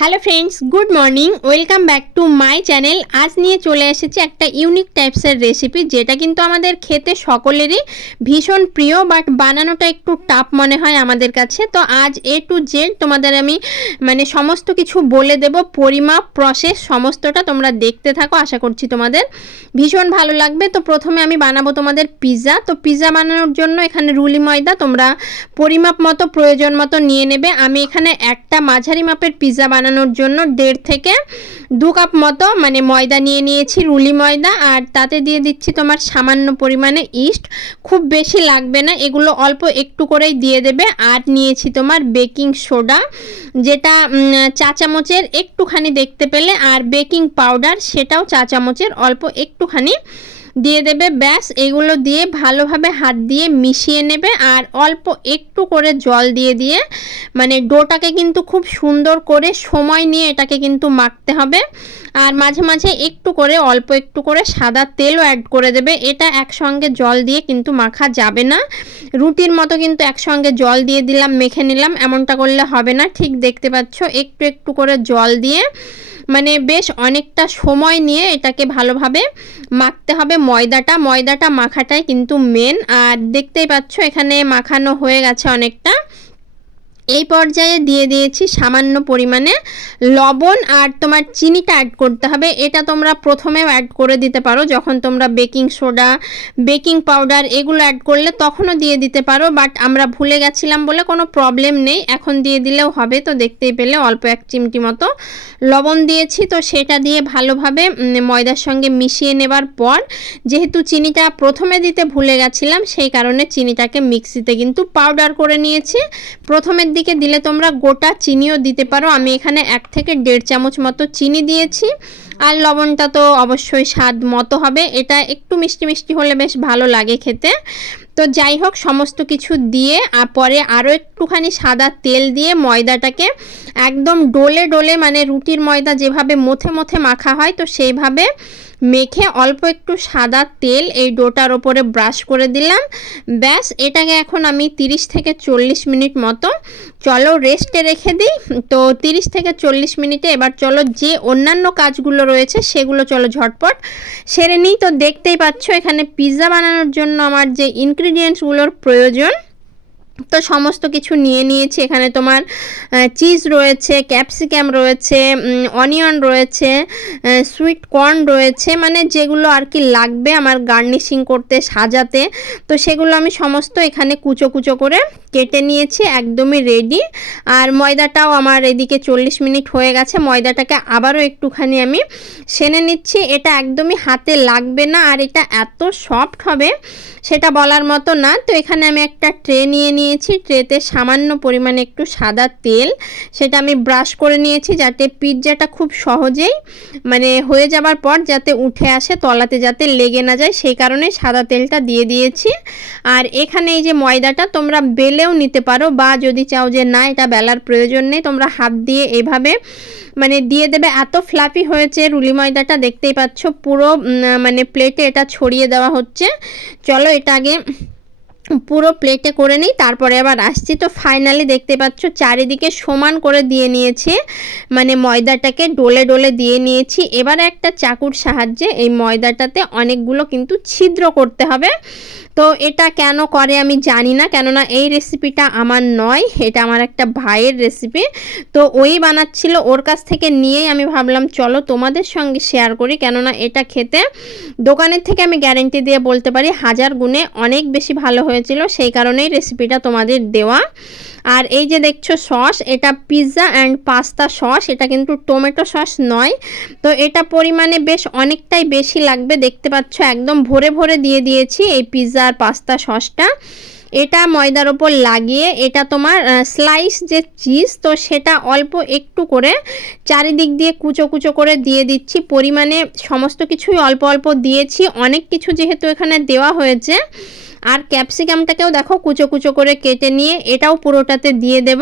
Hello friends, good morning, welcome back to my channel. আজ নিয়ে চলে এসেছি একটা ইউনিক টাইপসের রেসিপি, যেটা কিন্তু আমাদের খেতে সকলেরই ভীষণ প্রিয়, বাট বানানোটা একটু টাফ মনে হয় আমাদের কাছে। তো আজ এ টু জেড তোমাদের আমি সমস্ত কিছু বলে দেব, পরিমাপ, প্রসেস সমস্তটা তোমরা দেখতে থাকো। আশা করছি তোমাদের ভীষণ ভালো লাগবে। তো প্রথমে আমি বানাবো তোমাদের পিৎজা। তো পিৎজা বানানোর জন্য এখানে রুলি ময়দা তোমরা পরিমাপ মতো, প্রয়োজন মতো নিয়ে নেবে। আমি এখানে একটা মাঝারি মাপের পিৎজা বানানোর জন্য 1.5 থেকে 2 কাপ মতো ময়দা নিয়ে নিয়েছি, রুলি ময়দা। আর তাতে দিয়ে দিচ্ছি তোমার সামান্য পরিমাণে ইস্ট, খুব বেশি লাগবে না, এগুলো অল্প একটু করেই দিয়ে দেবে। আর নিয়েছি তোমার বেকিং সোডা, যেটা চা চামচের একটুখানি দেখতে পেলে, আর বেকিং পাউডার সেটাও চা চামচের অল্প একটুখানি দিয়ে দেবে। ব্যাস, এগুলো দিয়ে ভালোভাবে হাত দিয়ে মিশিয়ে নেবে। আর অল্প একটু করে জল দিয়ে দিয়ে ডোটাকে কিন্তু খুব সুন্দর করে সময় নিয়ে এটাকে কিন্তু মাখতে হবে। আর মাঝে মাঝে একটু করে, অল্প একটু করে সাদা তেলও অ্যাড করে দেবে। এটা একসঙ্গে জল দিয়ে কিন্তু মাখা যাবে না, রুটির মতো কিন্তু একসঙ্গে জল দিয়ে দিলাম, মেখে নিলাম, এমনটা করলে হবে না। ঠিক দেখতে পাচ্ছ, একটু একটু করে জল দিয়ে বেশ অনেকটা সময় নিয়ে এটাকে ভালোভাবে মাখতে হবে। ময়দাটা মাখাটাই কিন্তু মেন। আর দেখতেই পাচ্ছ এখানে মাখানো হয়ে গেছে অনেকটা। এই পর্যায়ে দিয়ে দিয়েছি সামান্য পরিমাণে লবণ, আর তোমার চিনিটা অ্যাড করতে হবে। এটা তোমরা প্রথমেও অ্যাড করে দিতে পারো, যখন তোমরা বেকিং সোডা, বেকিং পাউডার এগুলো অ্যাড করলে তখনও দিয়ে দিতে পারো, বাট আমরা ভুলে গেছিলাম বলে কোনো প্রবলেম নেই, এখন দিয়ে দিলেও হবে। তো দেখতেই পেলে অল্প 1 চিমটি মতো লবণ দিয়েছি। তো সেটা দিয়ে ভালোভাবে ময়দার সঙ্গে মিশিয়ে নেবার পর, যেহেতু চিনিটা প্রথমে দিতে ভুলে গেছিলাম, সেই কারণে চিনিটাকে মিক্সিতে কিন্তু পাউডার করে নিয়েছি। প্রথমের দিকে দিলে তোমরা গোটা চিনিও দিতে পারো। আমি এখানে 1 থেকে 1.5 চামচ মতো চিনি দিয়েছি। আর লবণটা তো অবশ্যই স্বাদ মতো হবে, এটা একটু মিষ্টি মিষ্টি হলে বেশ ভালো লাগে খেতে। তো যাই হোক, সমস্ত কিছু দিয়ে পরে আরও একটুখানি সাদা তেল দিয়ে ময়দাটাকে একদম ডোলে ডোলে, রুটির ময়দা যেভাবে মথে মথে মাখা হয়, তো সেইভাবে মেখে অল্প একটু সাদা তেল এই ডোটার ওপরে ব্রাশ করে দিলাম। ব্যাস, এটাকে এখন আমি 30 থেকে 40 মিনিট মতো চলো রেস্টে রেখে দিই। তো 30 থেকে 40 মিনিটে এবার চলো যে অন্যান্য কাজগুলো রয়েছে সেগুলো চলো ঝটপট সেরে নিই। তো দেখতেই পাচ্ছ এখানে পিৎজা বানানোর জন্য আমার যে ইনগ্রিডিয়েন্টসগুলোর প্রয়োজন, তো সমস্ত কিছু নিয়ে নিয়েছি। এখানে তোমার চিজ রয়েছে, ক্যাপসিকাম রয়েছে, অনিয়ন রয়েছে, সুইট কর্ন রয়েছে, যেগুলো আর কি লাগবে আমার গার্নিশিং করতে, সাজাতে। তো সেগুলো আমি সমস্ত এখানে কুচো কুচো করে কেটে নিয়েছি, একদমই রেডি। আর ময়দাটাও আমার এদিকে 40 মিনিট হয়ে গেছে, ময়দাটাকে আবারও একটুখানি আমি সেনে নিচ্ছি। এটা একদমই হাতে লাগবে না, আর এটা এত সফট হবে সেটা বলার মতো না। তো এখানে আমি একটা ট্রে নিয়ে নিয়েছি, ট্রেতে সামান্য পরিমাণে একটু সাদা তেল, সেটা আমি ব্রাশ করে নিয়েছি, যাতে পিৎজাটা খুব সহজেই হয়ে যাবার পর যাতে উঠে আসে, তলাতে যাতে লেগে না যায়, সেই কারণে সাদা তেলটা দিয়ে দিয়েছি। আর এখানে এই যে ময়দাটা তোমরা বেলেও নিতে পারো, বা যদি চাও যে না এটা বেলার প্রয়োজন নেই, তোমরা হাত দিয়ে এইভাবে দিয়ে দেবে। এত ফ্লাফি হয়েছে রুলি ময়দাটা, দেখতেই পাচ্ছ পুরো প্লেটে এটা ছড়িয়ে দেওয়া হচ্ছে। চলো এটা আগে পুরো প্লেটে করে নিই, তারপরে আবার আসছি। তো ফাইনালি দেখতে পাচ্ছ চারিদিকে সমান করে দিয়ে নিয়েছি, ময়দাটাকে ডোলে ডোলে দিয়ে নিয়েছি। এবার একটা চাকুর সাহায্যে এই ময়দাটাতে অনেকগুলো কিন্তু ছিদ্র করতে হবে। তো এটা কেন করে আমি জানি না, কেননা এই রেসিপিটা আমার নয়, এটা আমার একটা ভাইয়ের রেসিপি। তো ওই বানাচ্ছিল, ওর কাছ থেকে নিয়েই আমি ভাবলাম চলো তোমাদের সঙ্গে শেয়ার করি, কেননা এটা খেতে দোকানের থেকে আমি গ্যারেন্টি দিয়ে বলতে পারি 1000 গুণে অনেক বেশি ভালো হয়েছিল, সেই কারণেই রেসিপিটা তোমাদের দেওয়া। আর এই যে দেখছো সস, এটা পিৎজা অ্যান্ড পাস্তা সস, এটা কিন্তু টমেটো সস নয়। তো এটা পরিমাণে বেশ অনেকটাই বেশি লাগবে, দেখতে পাচ্ছ একদম ভরে ভরে দিয়ে দিয়েছি এই পিৎজা আর পাস্তা সসটা। এটা ময়দার ওপর লাগিয়ে, এটা তোমার স্লাইস যে চিজ, তো সেটা অল্প একটু করে চারিদিক দিয়ে কুচো কুচো করে দিয়ে দিচ্ছি। পরিমাণে সমস্ত কিছুই অল্প অল্প দিয়েছি, অনেক কিছু যেহেতু এখানে দেওয়া হয়েছে। আর ক্যাপসিকামটাকেও দেখো কুচো কুচো করে কেটে নিয়ে এটাও পুরোটাতে দিয়ে দেব।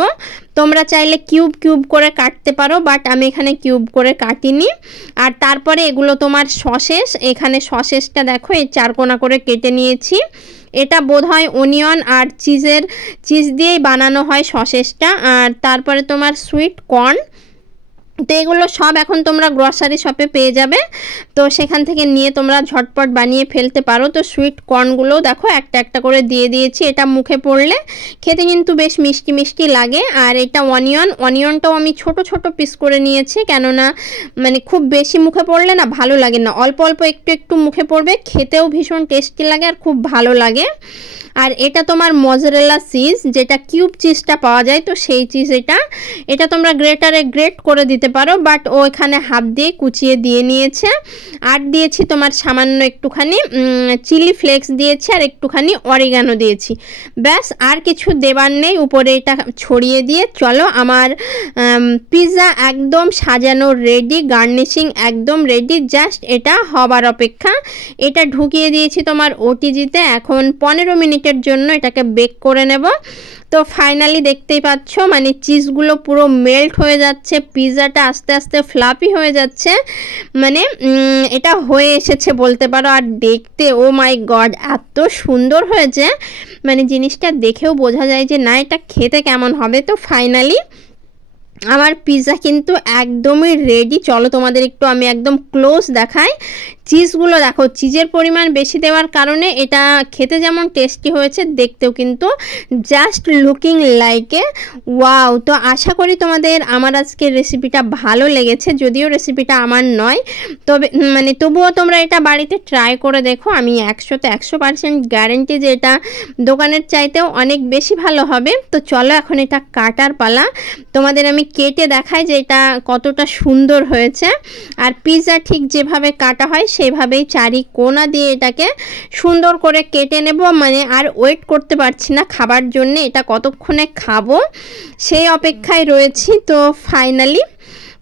তোমরা চাইলে কিউব কিউব করে কাটতে পারো, বাট আমি এখানে কিউব করে কাটিনি। আর তারপরে এগুলো তোমার সসেস, এখানে সসেসটা দেখো এই 4 কোনা করে কেটে নিয়েছি। এটা বোধহয় অনিয়ন আর চিজ দিয়েই বানানো হয় সসেসটা। আর তারপরে তোমার সুইট কর্ন, তো এগুলো সব এখন তোমরা গ্রসারি শপে পেয়ে যাবে, তো সেখান থেকে নিয়ে তোমরা ঝটপট বানিয়ে ফেলতে পারো। তো সুইট কর্নগুলোও দেখো একটা একটা করে দিয়ে দিয়েছি, এটা মুখে পড়লে খেতে কিন্তু বেশ মিষ্টি মিষ্টি লাগে। আর এটা অনিয়নটাও আমি ছোট ছোট পিস করে নিয়েছি, কেননা মানে খুব বেশি মুখে পড়লে না ভালো লাগে না, অল্প অল্প একটু একটু মুখে পড়বে, খেতেও ভীষণ টেস্টি লাগে আর খুব ভালো লাগে। আর এটা তোমার মজরেলা চিজ, যেটা কিউব চিজটা পাওয়া যায়, তো সেই চিজ এটা তোমরা গ্রেটারে গ্রেট করে দিতে পারো, বাট ও এখানে হাফ দিয়ে কুচিয়ে দিয়ে নিয়েছে। আর দিয়েছি তোমার সামান্য একটুখানি চিলি ফ্লেক্স দিয়েছি আর একটুখানি অরিগানো দিয়েছি, ব্যাস আর কিছু দেবার নেই। উপরে এটা ছড়িয়ে দিয়ে চলো আমার পিৎজা একদম সাজানো রেডি, গার্নিশিং একদম রেডি, জাস্ট এটা হবার অপেক্ষা। এটা ঢুকিয়ে দিয়েছি তোমার ওটিজিতে, এখন 15 মিনিটের জন্য এটাকে বেক করে নেব। তো ফাইনালি দেখতেই পাচ্ছ মানে চিজগুলো পুরো মেল্ট হয়ে যাচ্ছে, পিৎজাটা আস্তে আস্তে ফ্লাফি হয়ে যাচ্ছে, মানে এটা হয়ে এসেছে বলতে পারো। আর দেখতে ও মাই গড এত সুন্দর হয়েছে, মানে জিনিসটা দেখেও বোঝা যায় যে না এটা খেতে কেমন হবে। তো ফাইনালি আমার পিৎজা কিন্তু একদমই রেডি। চলো তোমাদের একটু আমি একদম ক্লোজ দেখাই। চিজগুলো দেখো, চিজের পরিমাণ বেশি দেওয়ার কারণে এটা খেতে যেমন টেস্টি হয়েছে, দেখতেও কিন্তু just looking like a wow. তো আশা করি তোমাদের আমার আজকের রেসিপিটা ভালো লেগেছে, যদিও রেসিপিটা আমার নয়, তবে মানে তবুও তোমরা এটা বাড়িতে ট্রাই করে দেখো। আমি 100তে 100% গ্যারেন্টি যে এটা দোকানের চাইতেও অনেক বেশি ভালো হবে। তো চলো এখন এটা কাটার পালা, তোমাদের আমি কেটে দেখাই যে এটা কতটা সুন্দর হয়েছে। আর পিৎজা ঠিক যেভাবে কাটা হয় সেভাবেই চারি কোণা দিয়ে এটাকে সুন্দর করে কেটে নেব, মানে আর ওয়েট করতে পারছি না খাবার জন্য, এটা কতক্ষণে খাবো সেই অপেক্ষায় রয়েছি। তো ফাইনালি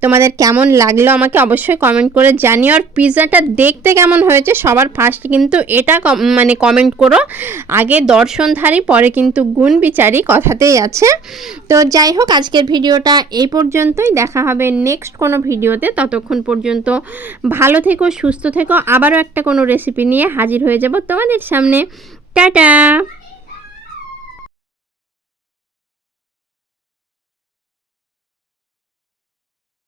তোমাদের কেমন লাগলো আমাকে অবশ্যই কমেন্ট করে জানিও। আর পিৎজাটা দেখতে কেমন হয়েছে সবার ফার্স্ট কিন্তু এটা মানে কমেন্ট করো, আগে দর্শনধারী পরে কিন্তু গুণ বিচারি, কথাতেই আছে। তো যাই হোক আজকের ভিডিওটা এই পর্যন্তই, দেখা হবে নেক্সট কোনো ভিডিওতে। ততক্ষণ পর্যন্ত ভালো থেকো, সুস্থ থেকো, আবারও একটা কোনো রেসিপি নিয়ে হাজির হয়ে যাব তোমাদের সামনে। টাটা।